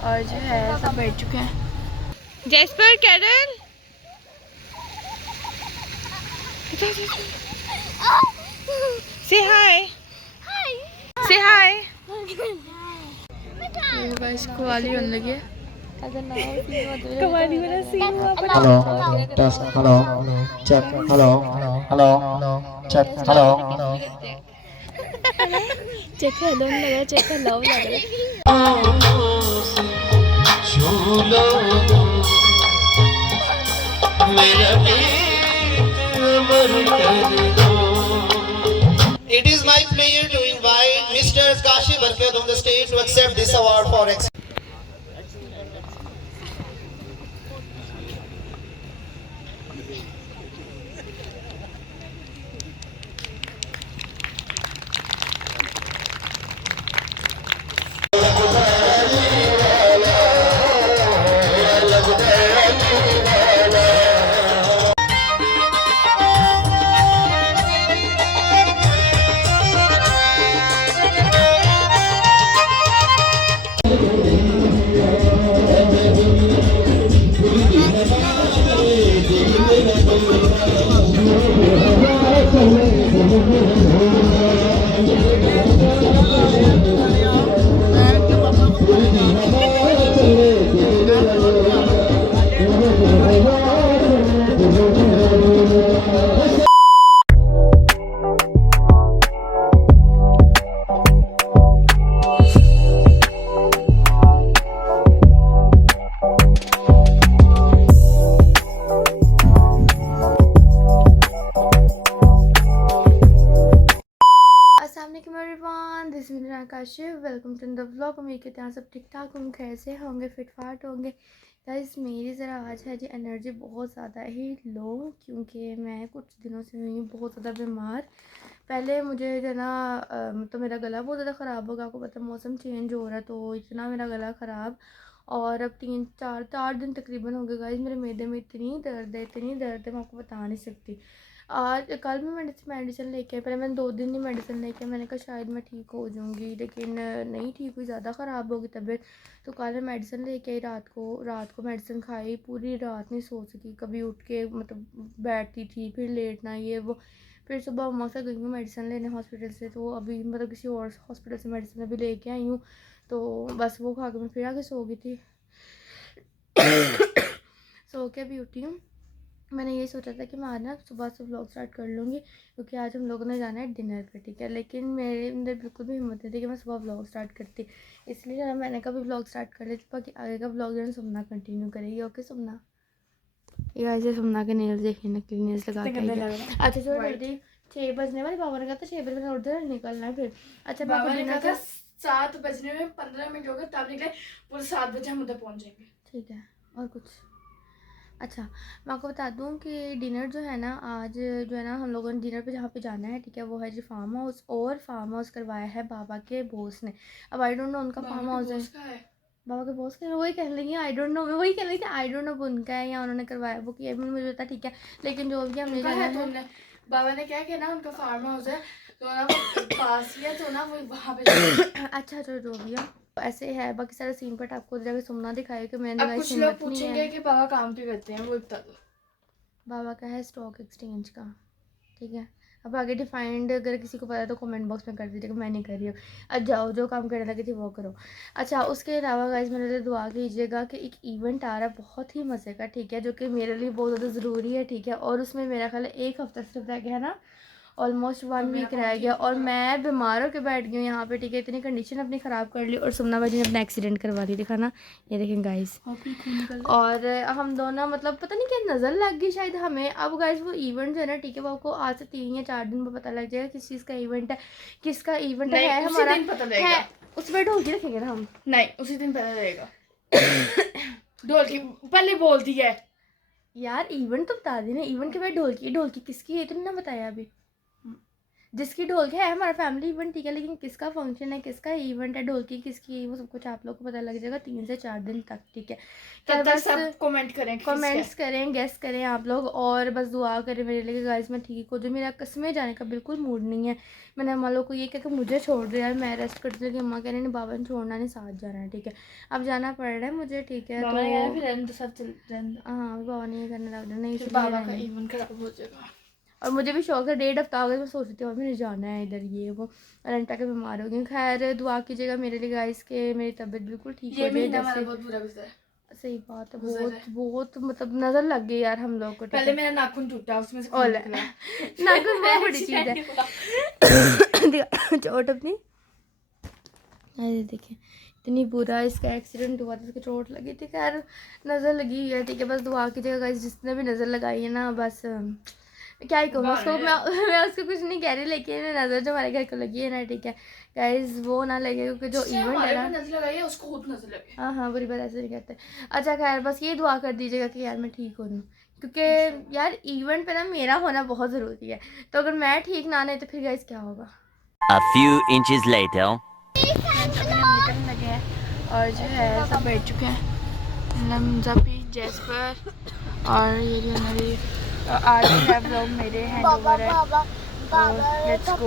और जो है सब बैठ चुके हैं। जैस्पर, कैरल, से हाय, से हाय। बस कवाली बन लगी है। कवाली वाला सीन हुआ पर hello test hello check hello hello check hello check hello लगा, चेक हेलो लग रहा। It is my pleasure to invite Mr. Kashi Barkat on the stage to accept this award for excellence. This is Kashif, welcome to the vlog. उम्मीद करते हैं सब ठीक ठाक होंगे, कैसे होंगे, फिट फाट होंगे। गाइस मेरी ज़रा आज है जी एनर्जी बहुत ज़्यादा ही लो, क्योंकि मैं कुछ दिनों से हुई बहुत ज़्यादा बीमार। पहले मुझे जो ना तो मेरा गला बहुत ज़्यादा ख़राब होगा, आपको पता मौसम चेंज हो रहा है तो इतना मेरा गला ख़राब। और अब 3-4 दिन तकरीबन हो गए गाइस, मेरे मैदे में इतनी दर्द है मैं आपको बता नहीं सकती। आज कल मैं मेडिसिन लेके आई, पहले मैंने 2 दिन ही मेडिसिन लेके, मैंने कहा शायद मैं ठीक हो जाऊंगी, लेकिन नहीं ठीक हुई, ज़्यादा ख़राब होगी तबीयत। तो कल मैं मेडिसिन लेके आई, रात को मेडिसिन खाई, पूरी रात नहीं सो सकी, कभी उठ के मतलब बैठती थी, फिर लेटना ये वो। फिर सुबह अम्मा से गई हूँ मेडिसिन लेने हॉस्पिटल से, तो अभी मतलब किसी और हॉस्पिटल से मेडिसिन अभी लेके आई हूँ, तो बस वो खा के मैं फिर आके सो गई थी। सो के भी उठी हूँ। मैंने ये सोचा था कि मैं आज ना सुबह से व्लॉग स्टार्ट कर लूँगी, क्योंकि आज हम लोगों ने जाना है डिनर पे, ठीक है। लेकिन मेरे अंदर बिल्कुल भी हिम्मत नहीं थी कि मैं सुबह व्लॉग स्टार्ट करती, इसलिए मैंने कभी व्लॉग स्टार्ट कर लेती, बाकी आगे का व्लॉग जो है सुमना कंटिन्यू करेगी। ओके सुमना, ये ऐसे सुमना के नेल्स देखिए, नकली नेल्स लगा के आई है। अच्छा चलो जल्दी, 6 बजने वाले, बाबा ने कहा था 6 बजे मैंने उधर निकलना है। फिर अच्छा बाबा ने कहा था 7 बजने में 15 मिनट हो गए, तब निकले, पूरे 7 बजे हम उधर पहुंच जाएंगे। ठीक है। और कुछ अच्छा, मैं आपको बता दूं कि डिनर जो है ना आज जो है ना हम लोगों ने डिनर पे जहाँ पे जाना है, ठीक है, वो है जी फार्म हाउस। और फार्म हाउस करवाया है बाबा के बॉस ने। अब आई डोंट नो उनका फार्म हाउस है, बाबा के बॉस का, वही कह रही है, आई डोंट नो, मैं वही कह रही थी, आई डोंट नो उनका है या उन्होंने करवाया वो किया, मुझे पता, ठीक है, लेकिन जो भी हमने जाना है। बाबा ने क्या किया ना, उनका फार्म हाउस है तो ना वो पास ही है, तो ना वो वहाँ पे अच्छा चलो जो भी है ऐसे है, बाकी सारा सीन पट आपको जगह सुनना दिखाया कि मैंने अब कुछ लोग पूछेंगे कि बाबा काम क्यों करते हैं, वो बता दो। बाबा का है स्टॉक एक्सचेंज का, ठीक है। अब आगे डिफाइंड अगर किसी को पता है तो कमेंट बॉक्स में कर दीजिएगा, मैं नहीं कर रही हूँ। अब जाओ, जो काम करने लगी थी वो करो। अच्छा उसके अलावा गाइस मेरे लिए दुआ कीजिएगा कि एक इवेंट आ रहा है बहुत ही मज़े का, ठीक है, जो कि मेरे लिए बहुत ज़्यादा ज़रूरी है, ठीक है। और उसमें मेरा ख्याल है 1 हफ्ता सिर्फ रह गया है ना, ऑलमोस्ट 1 वीक रह गया, और मैं बीमार होकर बैठ गई हूँ यहाँ पे, ठीक है। इतनी कंडीशन अपनी ख़राब कर ली, और सुमना भाजी ने अपना एक्सीडेंट करवा दी, दिखा ना, ये देखें गाइस। और हम दोनों मतलब पता नहीं क्या नज़र लग गई शायद हमें। अब गाइस वो इवेंट जो है ना, ठीक है, वो आपको आज से 3 या 4 दिन में पता लग जाएगा किस चीज़ का इवेंट है, किसका इवेंट है हमारा है। उस पर ढोलकी रखेंगे ना हम, नहीं उसी दिन पता लगेगा। ढोलकी पहले बोलती है यार, इवेंट तो बता देना, इवेंट के बाद ढोलकी, ढोलकी किसकी है तो ना बताया अभी। जिसकी ढोलकी है हमारा फैमिली इवेंट, ठीक है, लेकिन किसका फंक्शन है, किसका इवेंट है, ढोलकी किसकी, वो सब कुछ आप लोग को पता लग जाएगा 3 से 4 दिन तक, ठीक है। तब तक बस सब कमेंट करें, गेस करें आप लोग, और बस दुआ करें मेरे लिए गाइस मैं ठीक हो जो। मेरा कसमें जाने का बिल्कुल मूड नहीं है। मैंने अम्मा लोग को ये कहा कि मुझे छोड़ दो यार, मैं रेस्ट करती हूँ, लेकिन अम्मा कह रहे हैं बाबा ने छोड़ना नहीं, साथ जाना है, ठीक है। अब जाना पड़ रहा है मुझे, ठीक है। बाबा ने कहा फिर रहने दो, सब चल रहने दो। हाँ, बाबा ने ये करने लग नहीं, फिर बाबा का इवेंट खराब हो जाएगा। और मुझे भी शौक है, 1.5 हफ्ता हो गया मैं सोच रही थी मुझे जाना है इधर, ये वो, रंटा के बीमार हो गई। खैर दुआ कीजिएगा मेरे लिए गाइस के मेरी तबीयत बिल्कुल ठीक हो जाए। ये महीना हमारा बहुत बुरा गुजरा है। सही बात है, बहुत मतलब नजर लग गई यार हम लोग को। पहले मेरा नाखून टूटा, उसमें से खून निकला। नाखून बहुत बड़ी चीज है। चोट अपनी देखिए इतनी बुरा इसका एक्सीडेंट हुआ था, इसको चोट लगी थी। खैर नज़र लगी है, ठीक है। बस दुआ कीजिएगा गाइस, जिसने भी नज़र लगाई है ना, बस क्या ही कहूँ उसको, मैं उसको कुछ नहीं कह रही, लेकिन नज़र जो हमारे घर को लगी है ना, ठीक है गाइस, वो ना लगे, क्योंकि जो इवेंट है ना, नज़र लगाई है उसको खुद नज़र लगे। हाँ बुरी बात ऐसे नहीं कहते। अच्छा खैर बस ये दुआ कर दीजिएगा कि यार मैं ठीक हो जाऊँ, क्योंकि यार इवेंट पे ना मेरा होना बहुत ज़रूरी है। तो अगर मैं ठीक ना नहीं तो फिर गाइस क्या होगा। A few inches later. निकलने लगे हैं और जो है सब बैठ चुके हैं, नमजा भी, जैस्पर और ये जो मेरी आज है व्लॉग मेरे हैंडओवर है। तो लेट्स गो।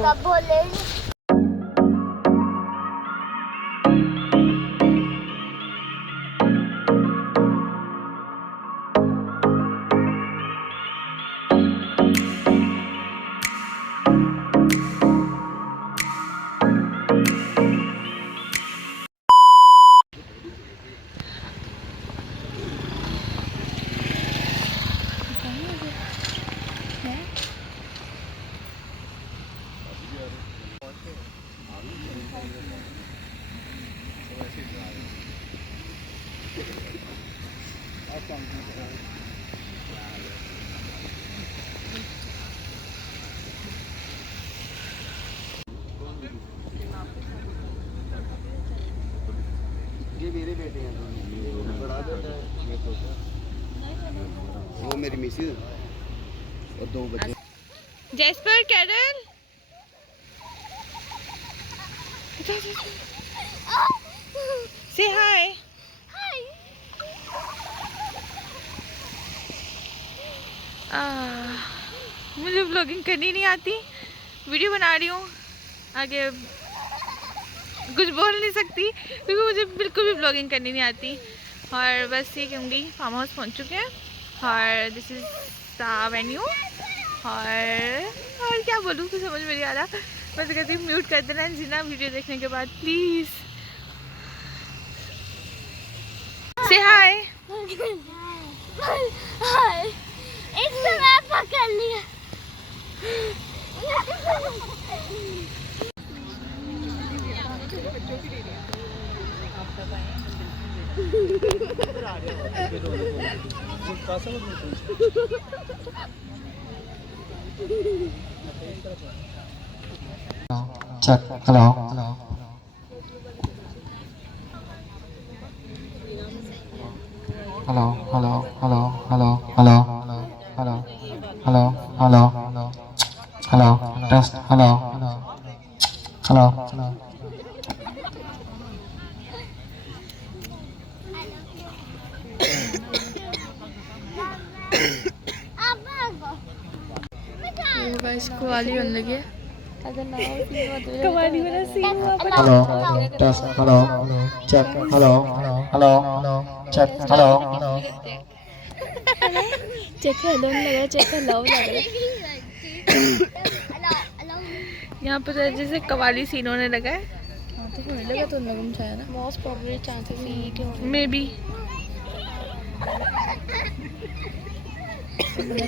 ये मेरे बेटे हैं दोनों, बड़ा बेटा है ये छोटा, वो मेरी मिसेज और 2 बच्चे। जैस्पर, कैरल, से हाय। मुझे व्लॉगिंग करनी नहीं आती, वीडियो बना रही हूँ, आगे कुछ बोल नहीं सकती क्योंकि मुझे बिल्कुल भी व्लॉगिंग करनी नहीं आती। और बस ये कहूँगी फार्म हाउस पहुँच चुके हैं और दिस इज़ द वेन्यू। और क्या बोलूँ, कुछ समझ में नहीं आ रहा। मैं तो कहती हूँ म्यूट कर देना जीना वीडियो देखने के बाद प्लीज़। से हाय। हाय, एक समय पकड़ लिया। Check. Hello. Hello. Hello. Hello. Hello. Hello. Hello. Hello. Hello. Hello. Hello. Hello. Test. Hello. Hello. Hello. बस कवाली बनने लगी है। Hello. Test. Hello. Check. Hello. Hello. Check. Hello. Check hello लगा, चेक हेलो लगा। यहाँ पर जैसे कवाली सीन होने लगा है। हाँ तो होने लगा तो लगन छाया ना, most probably chances may be,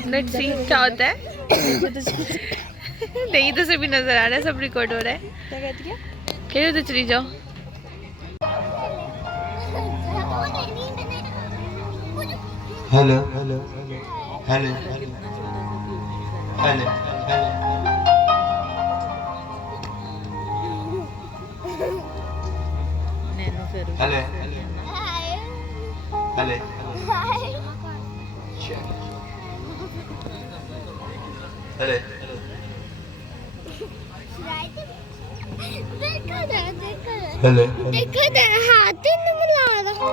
let's see क्या होता है। नहीं तो सभी नजर आ रहा है, सब रिकॉर्ड हो रहा है। क्या कहती है? कह तो चली जाओ। Hello hello hello hello hello hello hello देखो ना हाथ ही नहीं मिला रहा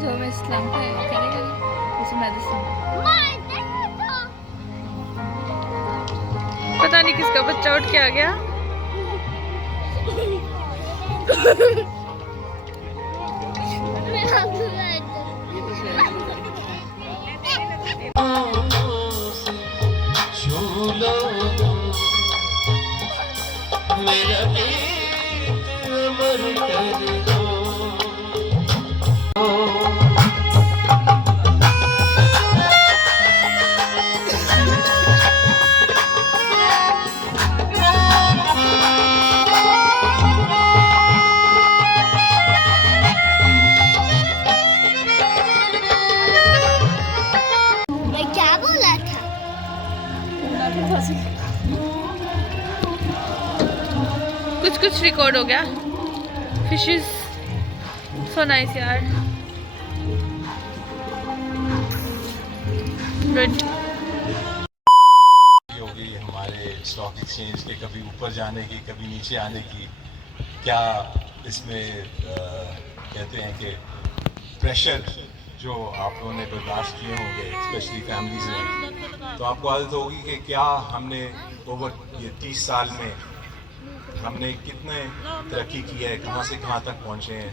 जो मैं इस्लाम का करेगा उसे मेडिसिन पता नहीं किसका बच्चा उठ के आ गया। मैं क्या बोला था कुछ रिकॉर्ड हो गया। फिशेस सो नाइस यार। गुड। होगी हमारे स्टॉक एक्सचेंज के कभी ऊपर जाने की कभी नीचे आने की, क्या इसमें कहते हैं कि प्रेशर जो आप लोगों ने बर्दाश्त किए होंगे स्पेशली फैमिलीज में, तो आपको आदत होगी कि क्या हमने ओवर ये 30 साल में हमने कितने तरक्की की है, कहाँ से कहाँ तक पहुँचे हैं।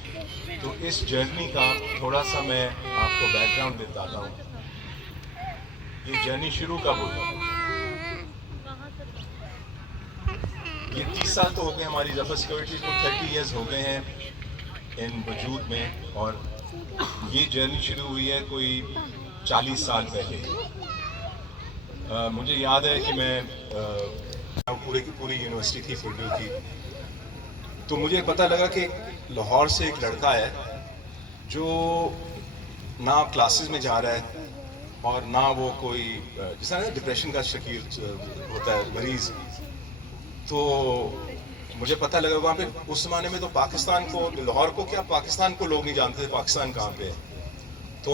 तो इस जर्नी का थोड़ा सा मैं आपको बैकग्राउंड बताता हूँ। ये जर्नी शुरू कब हुई? ये 30 साल तो हो गए हमारी ज़फ़र सिक्योरिटीज़ को, 30 इयर्स हो गए हैं इन वजूद में, और ये जर्नी शुरू हुई है कोई 40 साल पहले। मुझे याद है कि मैं पूरे की पूरी यूनिवर्सिटी थी फुलडू की, तो मुझे पता लगा कि लाहौर से एक लड़का है जो ना क्लासेस में जा रहा है और ना वो कोई जिस तरह डिप्रेशन का शकील होता है मरीज़। तो मुझे पता लगा वहाँ पे उस ज़माने में तो पाकिस्तान को, लाहौर को क्या पाकिस्तान को लोग नहीं जानते थे पाकिस्तान कहाँ पे है। तो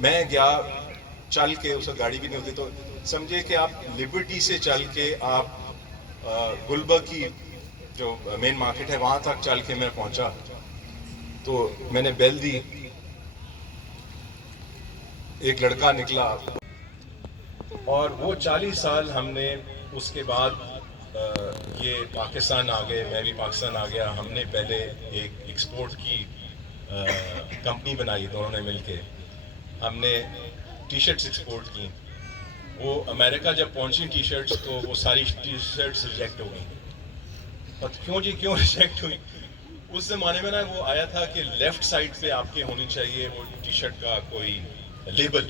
मैं गया चल के, उस गाड़ी भी नहीं होती, तो समझे कि आप लिबर्टी से चल के आप गुलबर्ग की जो मेन मार्केट है वहाँ तक चल के मैं पहुँचा। तो मैंने बेल दी, एक लड़का निकला, और वो 40 साल हमने उसके बाद ये पाकिस्तान आ गए, मैं भी पाकिस्तान आ गया। हमने पहले एक एक्सपोर्ट की कंपनी बनाई, दोनों ने मिलके हमने टी शर्ट्स एक्सपोर्ट की। वो अमेरिका जब पहुंची टी शर्ट्स, तो वो सारी टी शर्ट्स रिजेक्ट हो गई। और क्यों जी, क्यों रिजेक्ट हुई? उस ज़माने में ना वो आया था कि लेफ़्ट साइड पे आपके होनी चाहिए वो टी शर्ट का कोई लेबल,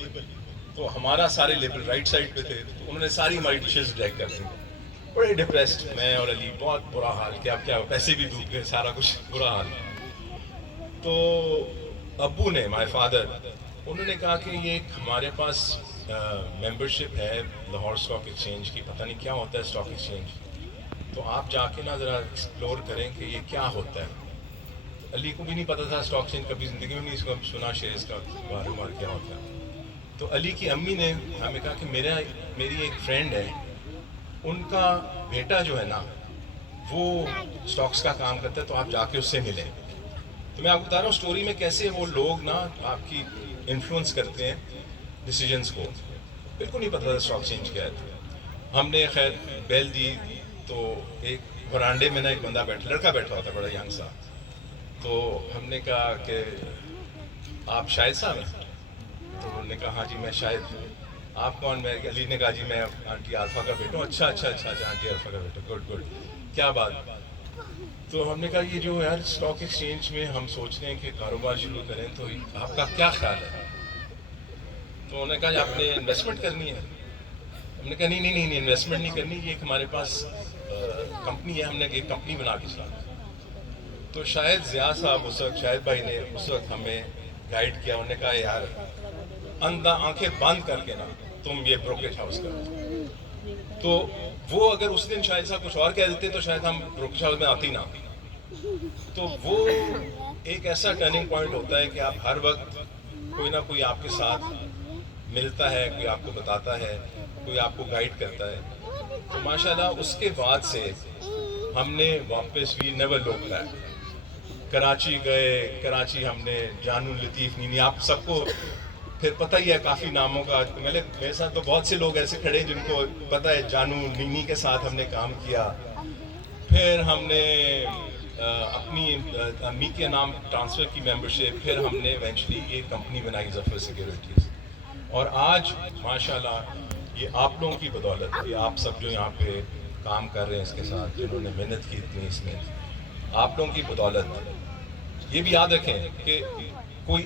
तो हमारा सारे लेबल राइट साइड पे थे, तो उन्होंने सारी हमारी टी शर्ट्स रिजेक्ट कर दी। बड़े डिप्रेस्ड मैं और अली, बहुत बुरा हाल, क्या पैसे भी डूब गए, सारा कुछ बुरा हाल। तो अब्बू ने, माय फादर, उन्होंने कहा कि ये हमारे पास मेंबरशिप है लाहौर स्टॉक एक्सचेंज की, पता नहीं क्या होता है स्टॉक एक्सचेंज, तो आप जाके ना ज़रा एक्सप्लोर करें कि ये क्या होता है। तो अली को भी नहीं पता था स्टॉक एक्सचेंज, कभी ज़िंदगी में नहीं सुना शेयर्स का कारोबार क्या होता है। तो अली की अम्मी ने हमें कहा कि मेरी एक फ्रेंड है, उनका बेटा जो है ना वो स्टॉक्स का काम करता है, तो आप जाके उससे मिलें। तो मैं आपको बता रहा हूँ स्टोरी में कैसे वो लोग ना आपकी इन्फ्लुएंस करते हैं डिसीजंस को। बिल्कुल नहीं पता था स्टॉक एक्सचेंज क्या है। हमने खैर बेल दी, तो एक वरांडे में ना एक बंदा लड़का बैठा होता, बड़ा यंग सा। तो हमने कहा कि आप शाहिद साहब हैं? तो उन्होंने कहा हाँ जी मैं शाहिद हूँ। आप कौन? मैं, अली ने कहा जी मैं आंटी अल्फा का बेटा हूँ। अच्छा आंटी अल्फा का बेटा, गुड, क्या बात। तो हमने कहा ये जो यार स्टॉक एक्सचेंज में हम सोच रहे हैं कि कारोबार शुरू करें, तो आपका क्या ख्याल है? तो उन्होंने कहा आपने इन्वेस्टमेंट करनी है। हमने कहा नहीं इन्वेस्टमेंट नहीं करनी, ये हमारे पास कंपनी है, हमने एक कंपनी बना के चलाना। तो शायद ज़िया साहब उस वक्त, शाहिद भाई ने उस वक्त हमें गाइड किया। उन्होंने कहा यार अंधा आंखें बंद करके ना तुम ये ब्रोकरेज हाउस करो। तो वो अगर उस दिन शायद साहब कुछ और कह देते तो शायद हम ब्रोकरेज हाउस में आते ही ना। तो वो एक ऐसा टर्निंग पॉइंट होता है कि आप हर वक्त कोई ना कोई आपके साथ मिलता है, कोई आपको बताता है, कोई आपको गाइड करता है। तो माशाल्लाह उसके बाद से हमने वापस we never look back. Karachi गए, कराची हमने जानू, लतीफ़, नीनी, आप सबको फिर पता ही है काफ़ी नामों का। मेरे साथ तो बहुत से लोग ऐसे खड़े जिनको पता है, जानू, नीनी के साथ हमने काम किया। फिर हमने अपनी अम्मी के नाम ट्रांसफ़र की मेंबरशिप, फिर हमने इवेंचुअली एक कंपनी बनाई ज़फ़र सिक्योरिटीज़। और आज माशाल्लाह ये आप लोगों की बदौलत, ये आप सब जो यहाँ पे काम कर रहे हैं इसके साथ, जिन्होंने मेहनत की इतनी इसमें, आप लोगों की बदौलत। ये भी याद रखें कि कोई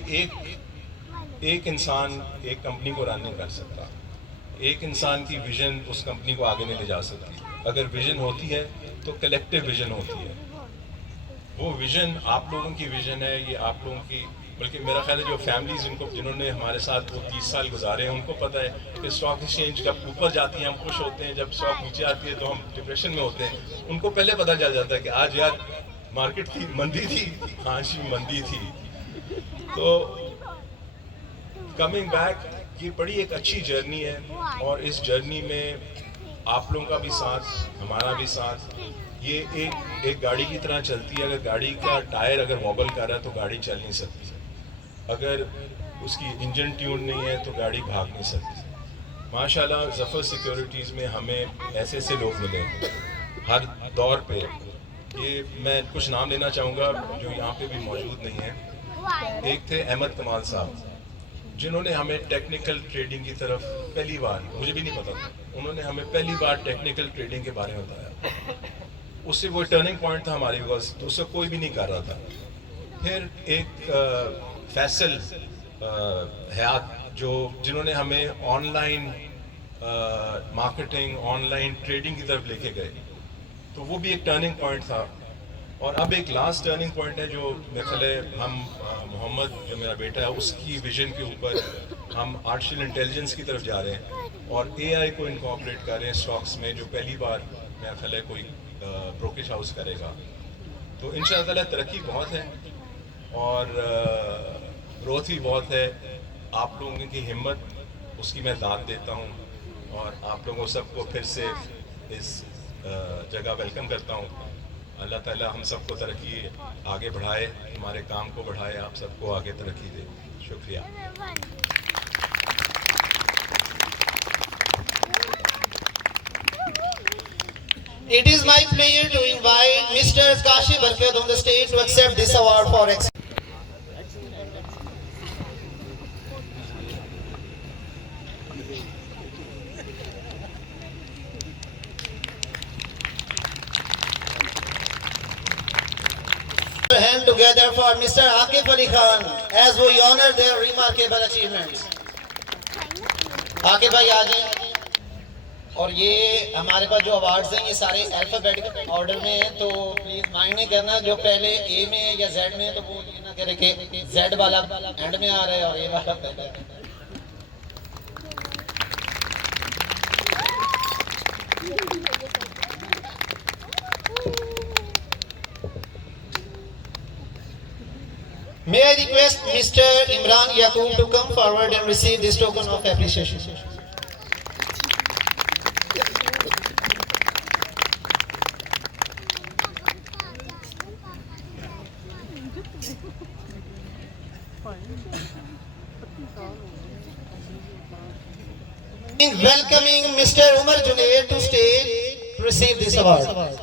एक इंसान एक कंपनी को रन नहीं कर सकता। एक इंसान की विजन उस कंपनी को आगे नहीं ले जा सकती। अगर विजन होती है तो कलेक्टिव विजन होती है। वो विजन आप लोगों की विजन है, ये आप लोगों की, बल्कि मेरा ख्याल है जो फैमिलीज जिन्होंने हमारे साथ वो 30 साल गुजारे हैं उनको पता है कि स्टॉक एक्सचेंज जब ऊपर जाती है हम खुश होते हैं, जब स्टॉक नीचे आती है तो हम डिप्रेशन में होते हैं। उनको पहले पता चल जाता है कि आज यार मार्केट की मंदी थी, खांसी मंदी थी। तो कमिंग बैक, ये बड़ी एक अच्छी जर्नी है और इस जर्नी में आप लोगों का भी साथ, हमारा भी साथ। ये एक गाड़ी की तरह चलती है। अगर गाड़ी का टायर अगर वॉबल कर रहा है तो गाड़ी चल नहीं सकती। अगर उसकी इंजन ट्यून नहीं है तो गाड़ी भाग नहीं सकती। माशाल्लाह ज़फ़र सिक्योरिटीज़ में हमें ऐसे ऐसे लोग मिले हर दौर पे। ये मैं कुछ नाम लेना चाहूँगा जो यहाँ पे भी मौजूद नहीं है। एक थे अहमद कमाल साहब, जिन्होंने हमें टेक्निकल ट्रेडिंग की तरफ पहली बार, मुझे भी नहीं पता था, उन्होंने हमें पहली बार टेक्निकल ट्रेडिंग के बारे में बताया। उससे वो टर्निंग पॉइंट था हमारे पास, तो उससे कोई भी नहीं कर रहा था। फिर एक फैसल हयात जिन्होंने हमें ऑनलाइन मार्केटिंग, ऑनलाइन ट्रेडिंग की तरफ लेके गए, तो वो भी एक टर्निंग पॉइंट था। और अब एक लास्ट टर्निंग पॉइंट है जो मेरे ख्याल है हम मोहम्मद जो मेरा बेटा है उसकी विजन के ऊपर हम आर्टिफिशियल इंटेलिजेंस की तरफ जा रहे हैं और एआई को इनकॉर्पोरेट कर रहे हैं स्टॉक्स में, जो पहली बार मेरा ख्याल है कोई ब्रोकरेज हाउस करेगा। तो इंशाअल्लाह तरक्की बहुत है और ग्रोथ भी बहुत है। आप लोगों की हिम्मत, उसकी मैं दाद देता हूँ और आप लोगों सबको फिर से इस जगह वेलकम करता हूँ। अल्लाह ताला हम सबको तरक्की आगे बढ़ाए, हमारे काम को बढ़ाए, आप सबको आगे तरक्की दे। शुक्रिया। It is my pleasure to invite Mr. Kashi Barkat on the stage to accept this award for excellence. Hand together for Mr. Akif Ali Khan as we honor their remarkable achievements. Akif भाई आ जाएं। और ये हमारे पास जो awards हैं ये सारे alphabetical order में हैं, तो प्लीज माइंड नहीं करना जो पहले ए में है या जेड में है, तो वो ये ना करे कि जेड वाला एंड में आ रहा है और ए वाला पहले। May I request Mr. Imran Yaqub to come forward and receive this token of appreciation. Welcoming Mr. Umar Junaid to stage to receive this award.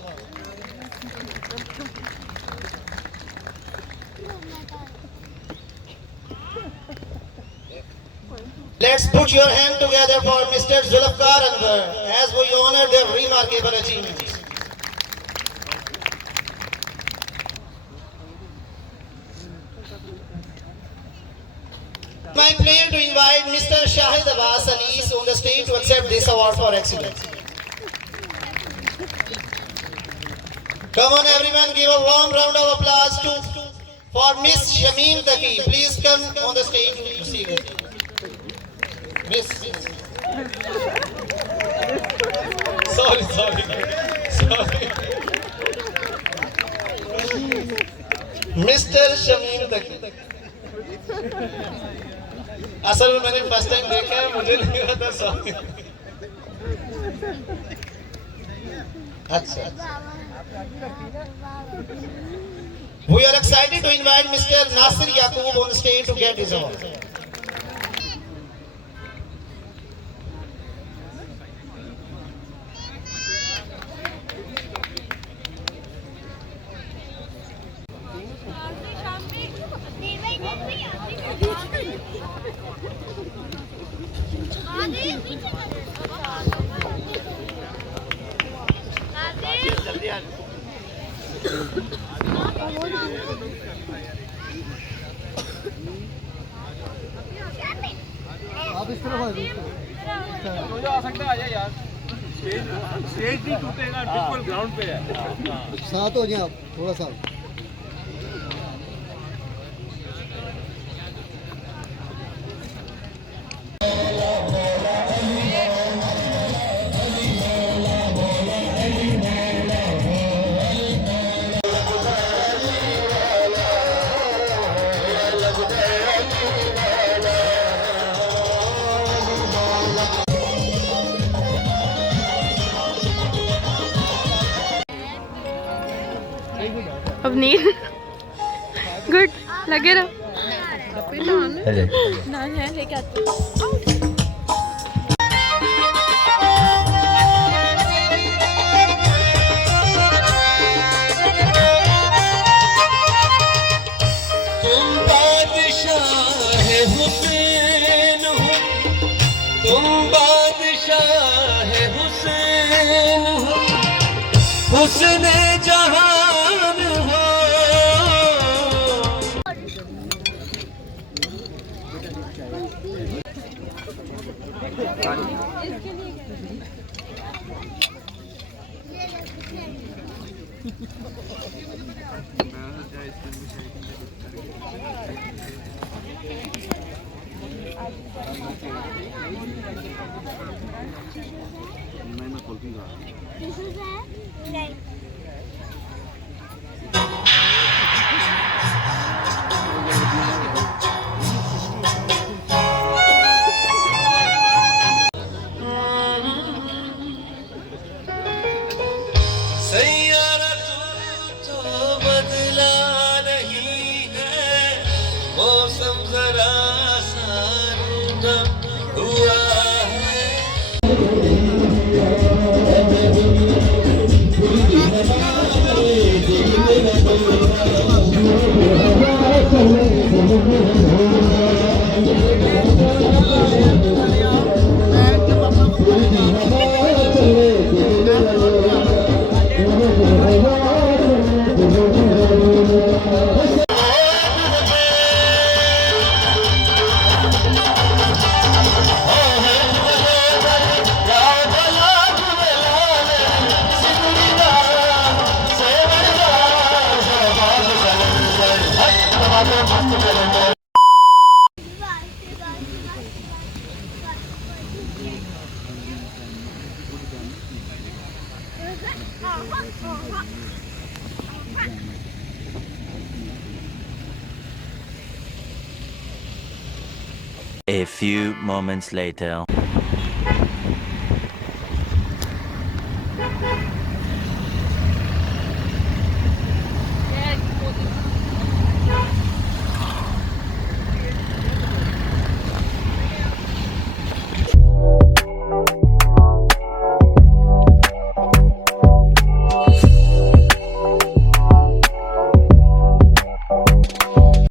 Let's put your hand together for Mr. Zulfikar Anwar as we honor their remarkable achievements. My pleasure to invite Mr. Shahid Abbas Anis on the stage to accept this award for excellence. Come on, everyone, give a warm round of applause for Miss Shamim Taki. Please come on the stage to receive it. Miss. Sorry. Mr. Shamim Taki. असल में मैंने first time देखा है, मुझे नहीं पता, sorry. अच्छा। We are excited to invite Mr. Nasir Yaqub on the stage to get his award. आप इस तरफ आ सकते आ जाए यार, स्टेज नहीं टूटेगा, बिल्कुल ग्राउंड पे है। साथ हो जाए आप थोड़ा सा। अब नींद गुड लगे रहो। नान है लेके आती हूँ। हुस्ने जहान हो। सैयारा तू तो बदला नहीं है, मौसम जरा सा रूठा हुआ है। A few moments later.